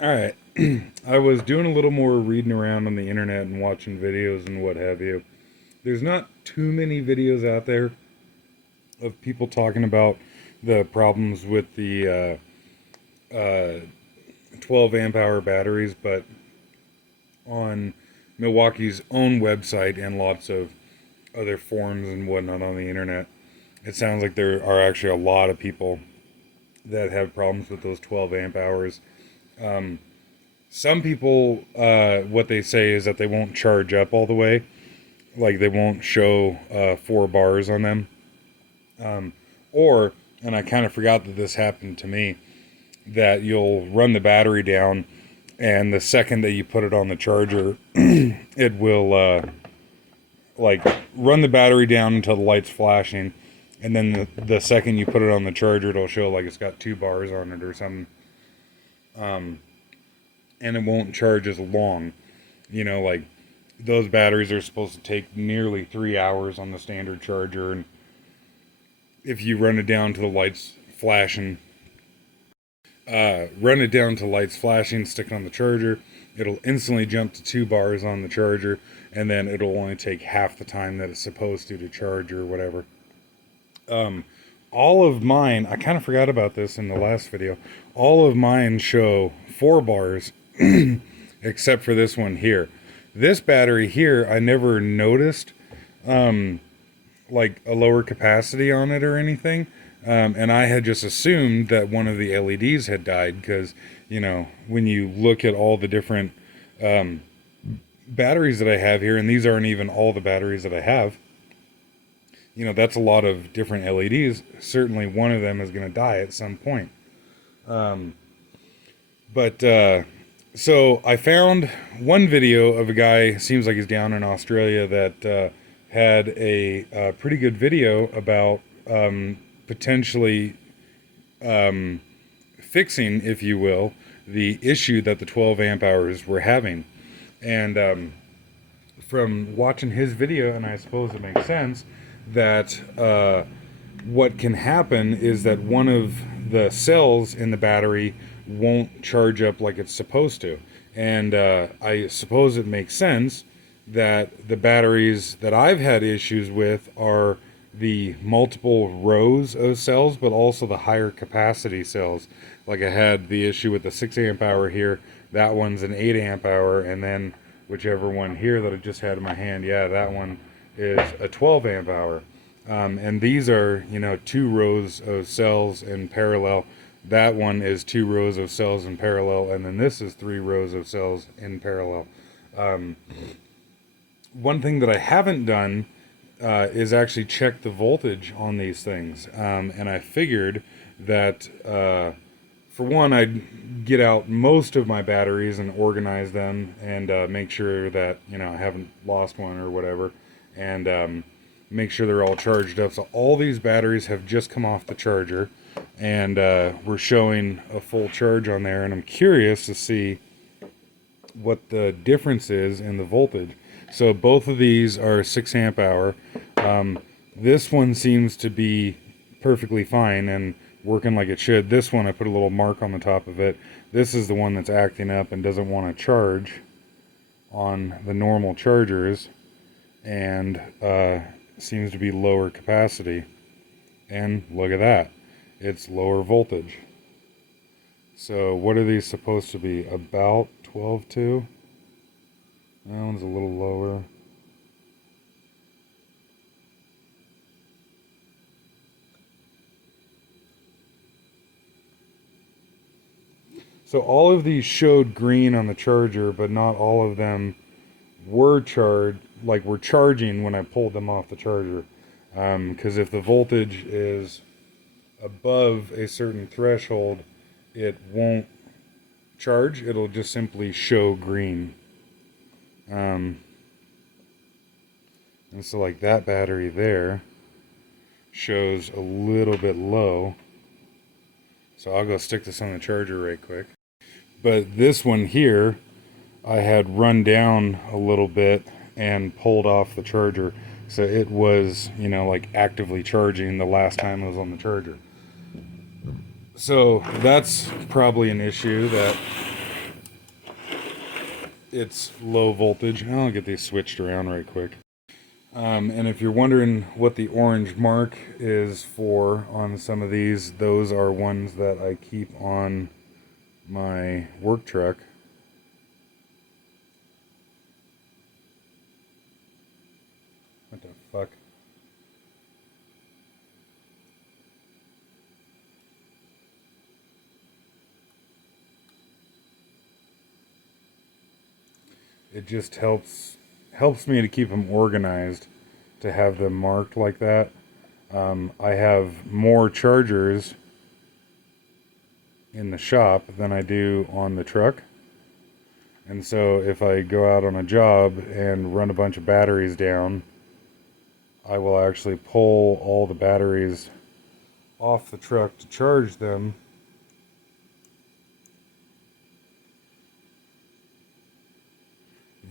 Alright. I was doing a little more reading around on the internet and watching videos and what have you. There's not too many videos out there of people talking about the problems with the 12 amp hour batteries, but on Milwaukee's own website and lots of other forums and whatnot on the internet, it sounds like there are actually a lot of people that have problems with those 12 amp hours. Some people, what they say is that they won't charge up all the way, like they won't show 4 bars on them. Or, and I kind of forgot that this happened to me, that you'll run the battery down, and the second that you put it on the charger, it will like run the battery down until the light's flashing, and then the second you put it on the charger, it'll show like it's got 2 bars on it or something. And it won't charge as long. Like those batteries are supposed to take nearly 3 hours on the standard charger, and if you run it down to the lights flashing, stick it on the charger, it'll instantly jump to 2 bars on the charger, and then it'll only take half the time that it's supposed to charge or whatever. All of mine, I kind of forgot about this in the last video, all of mine show 4 bars, except for this one here. This battery here, I never noticed like a lower capacity on it or anything. And I had just assumed that one of the LEDs had died because, when you look at all the different batteries that I have here, and these aren't even all the batteries that I have, that's a lot of different LEDs. Certainly one of them is going to die at some point. So I found one video of a guy, seems like he's down in Australia, that had a pretty good video about potentially fixing, if you will, the issue that the 12 amp hours were having. And from watching his video, and I suppose it makes sense, that what can happen is that one of the cells in the battery won't charge up like it's supposed to. And I suppose it makes sense that the batteries that I've had issues with are the multiple rows of cells, but also the higher capacity cells. Like I had the issue with the 6 amp hour here, that one's an 8 amp hour, and then whichever one here that I just had in my hand, yeah, that one is a 12 amp hour. And these are, 2 rows of cells in parallel. That one is 2 rows of cells in parallel, and then this is 3 rows of cells in parallel. One thing that I haven't done is actually check the voltage on these things. And I figured that, for one, I'd get out most of my batteries and organize them and make sure that, I haven't lost one or whatever. And make sure they're all charged up. So all these batteries have just come off the charger, and we're showing a full charge on there. And I'm curious to see what the difference is in the voltage. So both of these are 6 amp hour. This one seems to be perfectly fine and working like it should. This one, I put a little mark on the top of it. This is the one that's acting up and doesn't want to charge on the normal chargers, and seems to be lower capacity. And look at that, it's lower voltage. So what are these supposed to be? About 12.2? That one's a little lower. So all of these showed green on the charger, but not all of them were were charging when I pulled them off the charger. Because if the voltage is above a certain threshold, it won't charge. It'll just simply show green. And so like that battery there shows a little bit low. So I'll go stick this on the charger right quick. But this one here, I had run down a little bit and pulled off the charger. So it was, like actively charging the last time it was on the charger. So that's probably an issue, that it's low voltage. I'll get these switched around right quick. And if you're wondering what the orange mark is for on some of these, those are ones that I keep on my work truck. What the fuck? It just helps me to keep them organized, to have them marked like that. I have more chargers in the shop than I do on the truck. And so if I go out on a job and run a bunch of batteries down, I will actually pull all the batteries off the truck to charge them.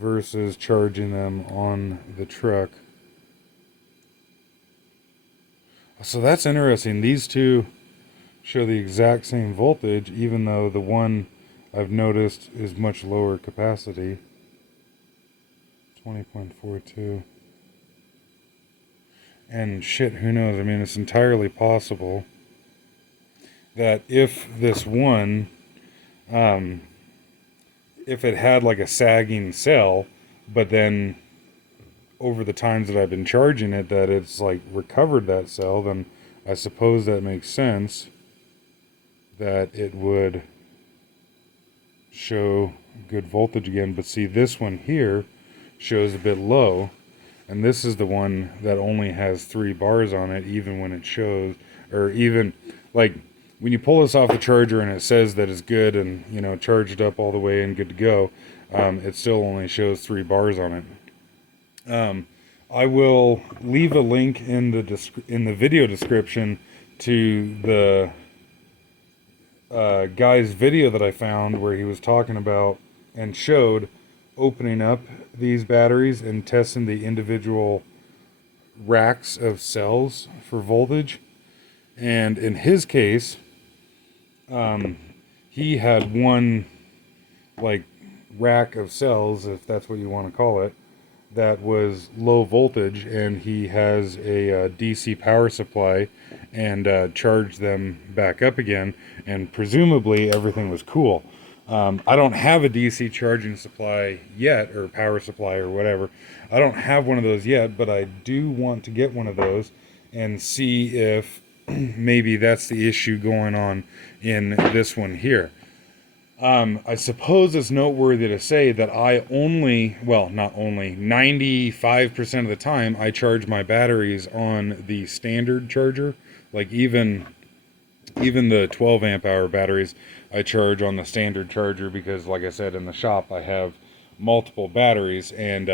Versus charging them on the truck. So that's interesting. These two show the exact same voltage, even though the one I've noticed is much lower capacity. 20.42. And shit, who knows? I mean, it's entirely possible that if this one, if it had like a sagging cell, but then over the times that I've been charging it, that it's like recovered that cell, then I suppose that makes sense that it would show good voltage again. But see, this one here shows a bit low, and this is the one that only has 3 bars on it, even when it shows, or even like when you pull this off the charger and it says that it's good and, you know, charged up all the way and good to go, it still only shows 3 bars on it. I will leave a link in the video description to the guy's video that I found where he was talking about and showed opening up these batteries and testing the individual racks of cells for voltage. And in his case, he had one like rack of cells, if that's what you want to call it, that was low voltage, and he has a DC power supply and charged them back up again, and presumably everything was cool. I don't have a DC charging supply yet, or power supply or whatever. I don't have one of those yet, but I do want to get one of those and see if maybe that's the issue going on in this one here. I suppose it's noteworthy to say that I only, well, not only, 95% of the time I charge my batteries on the standard charger. Like even the 12 amp hour batteries I charge on the standard charger, because like I said, in the shop I have multiple batteries, and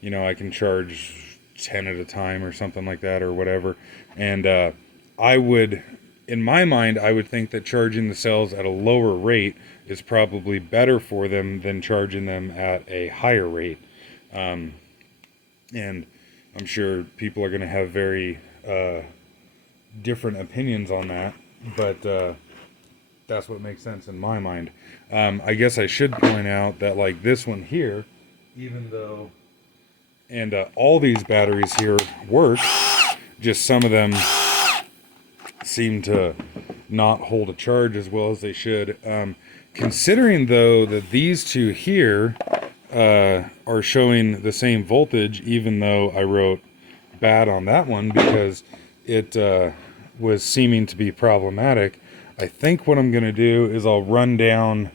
you know, I can charge 10 at a time or something like that, or whatever. And I would, in my mind, I would think that charging the cells at a lower rate is probably better for them than charging them at a higher rate. And I'm sure people are going to have very different opinions on that, but that's what makes sense in my mind. I guess I should point out that like this one here, even though, and all these batteries here work, just some of them seem to not hold a charge as well as they should. Considering though that these two here are showing the same voltage, even though I wrote bad on that one because it was seeming to be problematic, I think what I'm going to do is I'll run down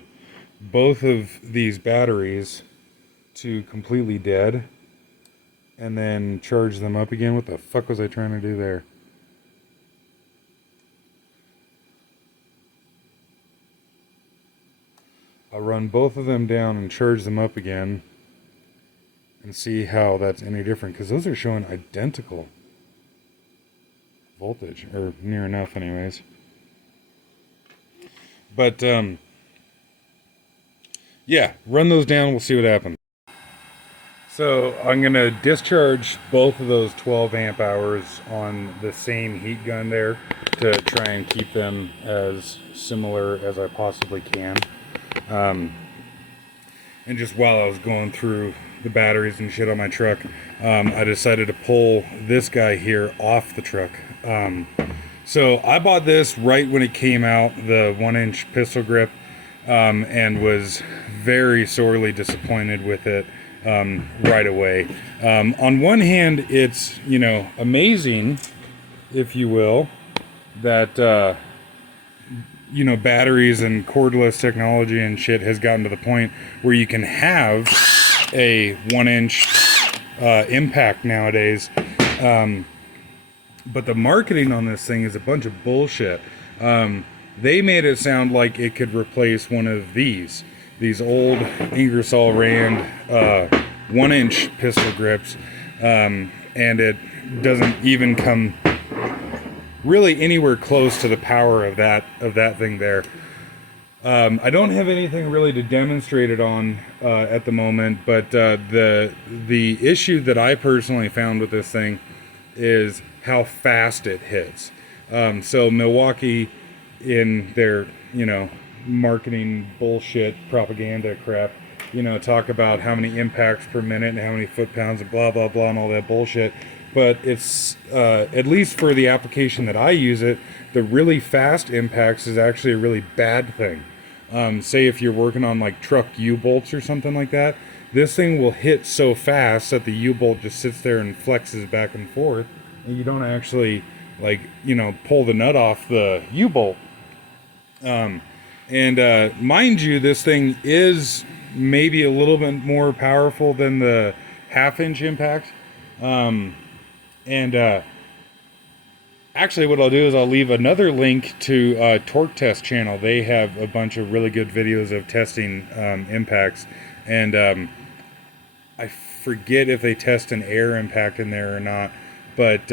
both of these batteries to completely dead and then charge them up again. What the fuck was I trying to do there? I'll run both of them down and charge them up again and see how that's any different, because those are showing identical voltage, or near enough anyways. But yeah, run those down, we'll see what happens. So I'm going to discharge both of those 12 amp hours on the same heat gun there to try and keep them as similar as I possibly can. And just while I was going through the batteries and shit on my truck, I decided to pull this guy here off the truck. So I bought this right when it came out, the 1-inch pistol grip, and was very sorely disappointed with it right away. On one hand, it's, you know, amazing, if you will, that you know, batteries and cordless technology and shit has gotten to the point where you can have a 1-inch impact nowadays. But the marketing on this thing is a bunch of bullshit. They made it sound like it could replace one of these old Ingersoll Rand 1-inch pistol grips, and it doesn't even come really anywhere close to the power of that thing there. I don't have anything really to demonstrate it on at the moment, but the issue that I personally found with this thing is how fast it hits. So Milwaukee, in their, you know, marketing bullshit propaganda crap, you know, talk about how many impacts per minute and how many foot-pounds and blah blah blah and all that bullshit. But it's, at least for the application that I use it, the really fast impacts is actually a really bad thing. Say if you're working on like truck U-bolts or something like that, this thing will hit so fast that the U-bolt just sits there and flexes back and forth, and you don't actually, like, you know, pull the nut off the U-bolt. And mind you, this thing is maybe a little bit more powerful than the 1/2-inch impact. Actually what I'll do is I'll leave another link to Torque Test channel. They have a bunch of really good videos of testing impacts, and I forget if they test an air impact in there or not, but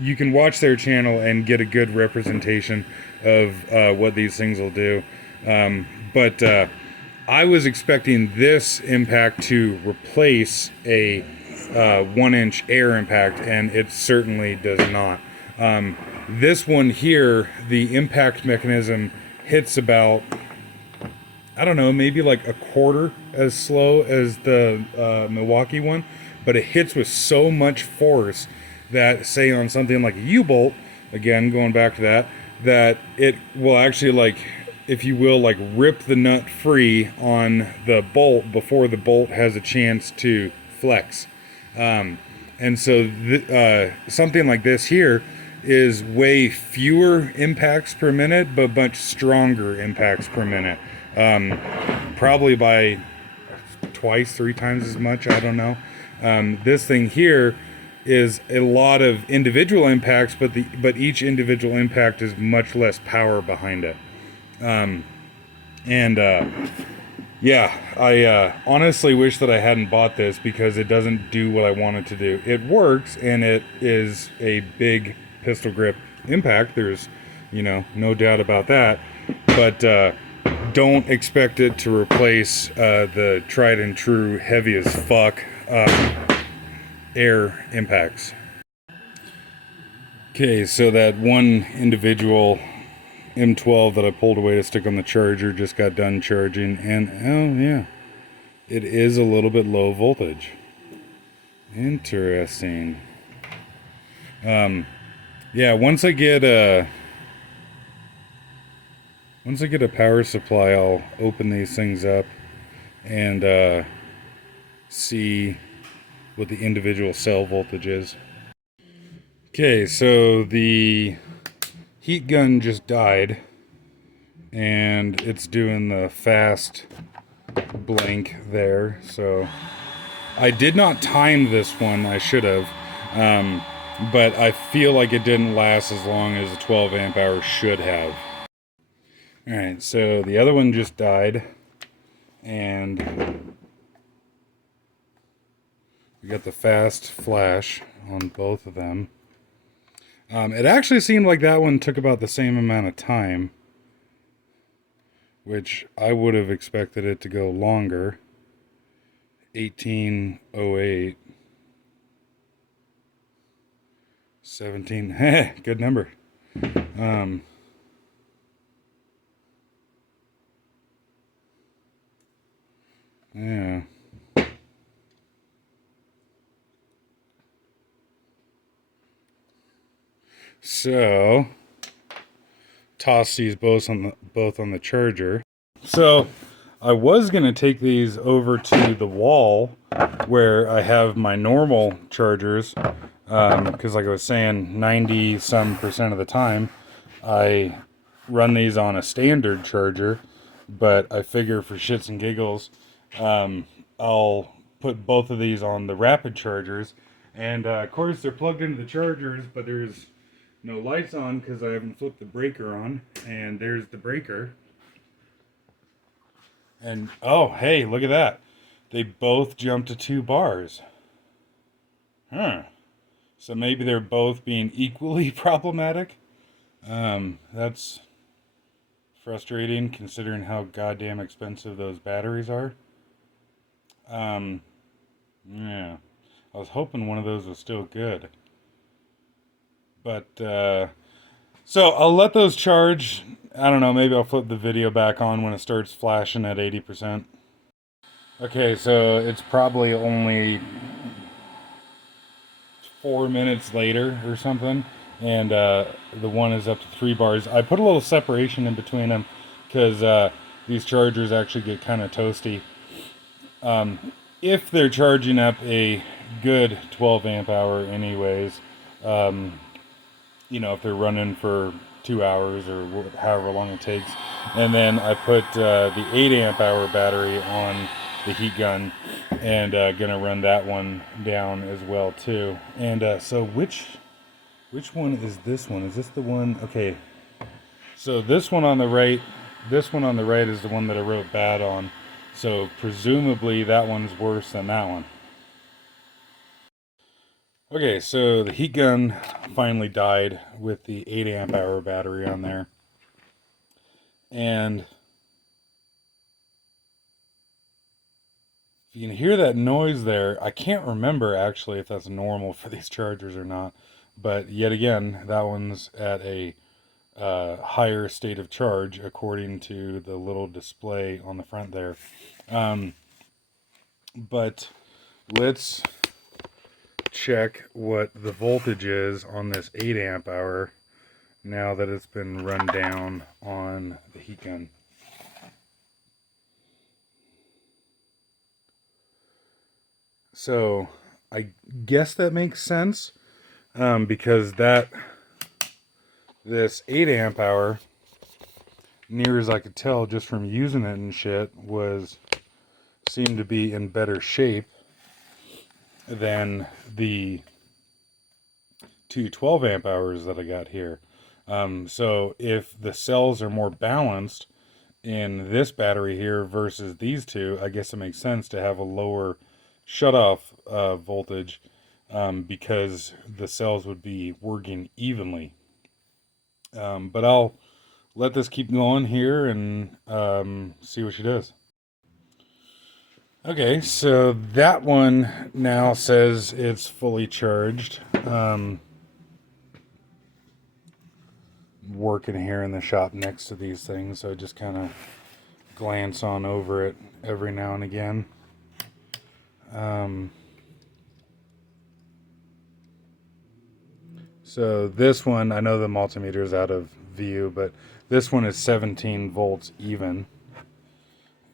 you can watch their channel and get a good representation of what these things will do. But I was expecting this impact to replace a 1-inch air impact, and it certainly does not. This one here, the impact mechanism hits about, I don't know, maybe like a quarter as slow as the Milwaukee one, but it hits with so much force that, say on something like a U-bolt, again going back to that it will actually, like, if you will, like rip the nut free on the bolt before the bolt has a chance to flex. And so something like this here is way fewer impacts per minute, but much stronger impacts per minute. Probably by twice, 3 times as much, I don't know. This thing here is a lot of individual impacts, but each individual impact is much less power behind it. Yeah, I honestly wish that I hadn't bought this, because it doesn't do what I want it to do. It works, and it is a big pistol grip impact. There's, you know, no doubt about that. But don't expect it to replace the tried and true heavy as fuck air impacts. Okay, so that one individual M12 that I pulled away to stick on the charger just got done charging, and oh yeah, it is a little bit low voltage. Interesting. Yeah, once I get a power supply, I'll open these things up and see what the individual cell voltage is. Okay, so the heat gun just died, and it's doing the fast blank there. So I did not time this one. I should have, but I feel like it didn't last as long as the 12 amp hour should have. All right, so the other one just died, and we got the fast flash on both of them. It actually seemed like that one took about the same amount of time, which I would have expected it to go longer. 1808 17. Good number. Yeah. So toss these both on the charger. So I was gonna take these over to the wall where I have my normal chargers, because like I was saying, 90% of the time I run these on a standard charger, but I figure for shits and giggles, I'll put both of these on the rapid chargers, and of course they're plugged into the chargers, but there's no lights on because I haven't flipped the breaker on, and there's the breaker. And oh, hey, look at that. They both jumped to 2 bars. Huh. So maybe they're both being equally problematic. That's frustrating considering how goddamn expensive those batteries are. Yeah. I was hoping one of those was still good. But, so I'll let those charge. I don't know, maybe I'll flip the video back on when it starts flashing at 80%. Okay, so it's probably only 4 minutes later or something, and the one is up to 3 bars. I put a little separation in between them because these chargers actually get kind of toasty. If they're charging up a good 12 amp hour anyways, if they're running for 2 hours or however long it takes. And then I put the 8 amp hour battery on the heat gun, and gonna run that one down as well too. And so which one is this one? Is this the one? Okay, so this one on the right is the one that I wrote bad on, so presumably that one's worse than that one. Okay, so the heat gun finally died with the 8 amp hour battery on there. And if you can hear that noise there, I can't remember actually if that's normal for these chargers or not. But yet again, that one's at a higher state of charge according to the little display on the front there. But let's check what the voltage is on this 8 amp hour now that it's been run down on the heat gun. So I guess that makes sense, because this 8 amp hour, near as I could tell just from using it and shit, seemed to be in better shape than the 12 amp hours that I got here. So if the cells are more balanced in this battery here versus these two, I guess it makes sense to have a lower shutoff voltage, because the cells would be working evenly. But I'll let this keep going here and see what she does. Okay, so that one now says it's fully charged. Working here in the shop next to these things, so I just kind of glance on over it every now and again. So this one, I know the multimeter is out of view, but this one is 17 volts even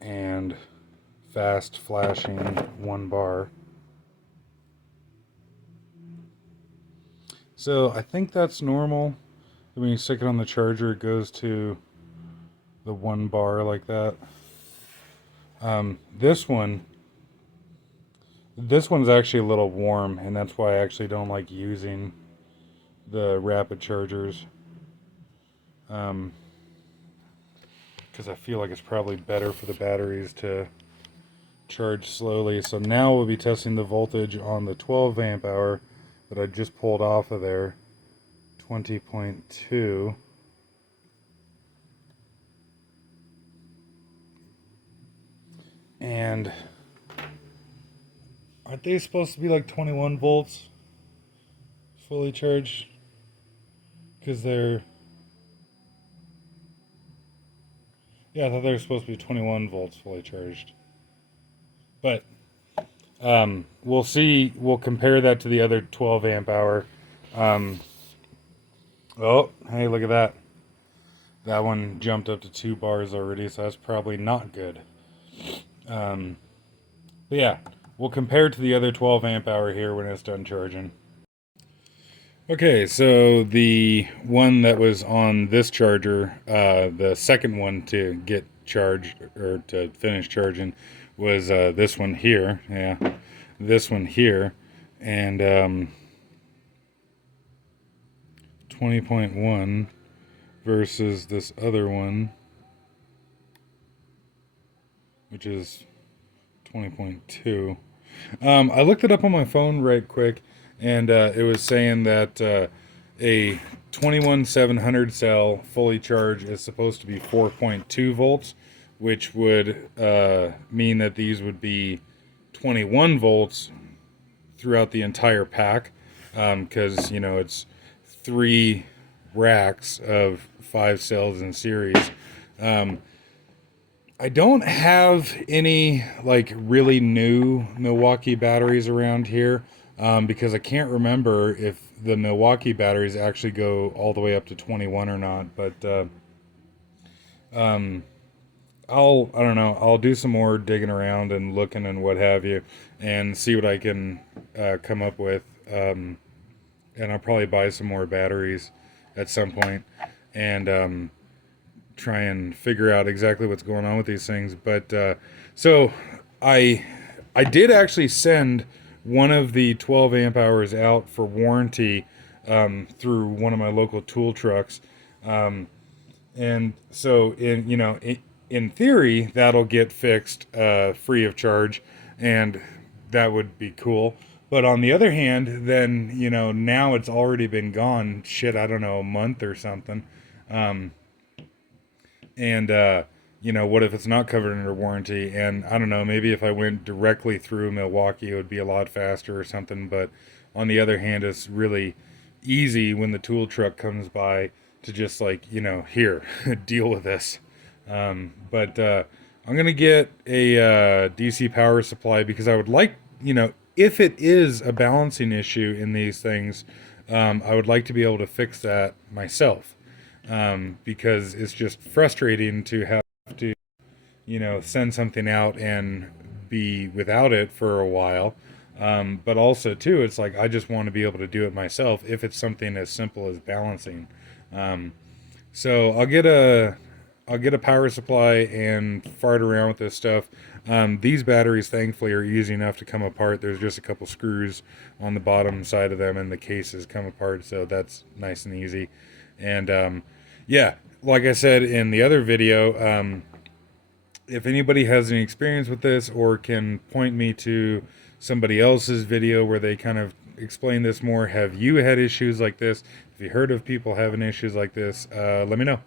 and fast flashing 1 bar. So I think that's normal. When you stick it on the charger, it goes to the 1 bar like that. This one's actually a little warm, and that's why I actually don't like using the rapid chargers, because I feel like it's probably better for the batteries to charge slowly. So now we'll be testing the voltage on the 12 amp hour that I just pulled off of there, 20.2. And aren't they supposed to be like 21 volts fully charged? Because they're, yeah, I thought they were supposed to be 21 volts fully charged. But we'll see. We'll compare that to the other 12 amp hour. Oh, hey, look at that. That one jumped up to 2 bars already, so that's probably not good. But yeah, we'll compare to the other 12 amp hour here when it's done charging. Okay, so the one that was on this charger, the second one to get charged or to finish charging was this one here. Yeah, this one here. And 20.1 versus this other one, which is 20.2. I looked it up on my phone right quick, and it was saying that a 21700 cell fully charged is supposed to be 4.2 volts, which would mean that these would be 21 volts throughout the entire pack, because you know it's 3 racks of 5 cells in series. I don't have any like really new Milwaukee batteries around here, because I can't remember if the Milwaukee batteries actually go all the way up to 21 or not. But I don't know. I'll do some more digging around and looking and what have you, and see what I can come up with. And I'll probably buy some more batteries at some point, and try and figure out exactly what's going on with these things. But so I did actually send one of the 12 amp hours out for warranty through one of my local tool trucks, and so in theory that'll get fixed free of charge, and that would be cool. But on the other hand, then now it's already been gone. Shit, I don't know, a month or something. And what if it's not covered under warranty? And I don't know, maybe if I went directly through Milwaukee, it would be a lot faster or something. But on the other hand, it's really easy when the tool truck comes by to just here, deal with this. But I'm gonna get a DC power supply, because I would like, if it is a balancing issue in these things, I would like to be able to fix that myself. Because it's just frustrating to have to, send something out and be without it for a while. But also too, it's like I just want to be able to do it myself if it's something as simple as balancing. So I'll get a power supply and fart around with this stuff. These batteries, thankfully, are easy enough to come apart. There's just a couple screws on the bottom side of them, and the cases come apart, so that's nice and easy. And yeah, like I said in the other video, if anybody has any experience with this or can point me to somebody else's video where they kind of explain this more, have you had issues like this? If you heard of people having issues like this, let me know.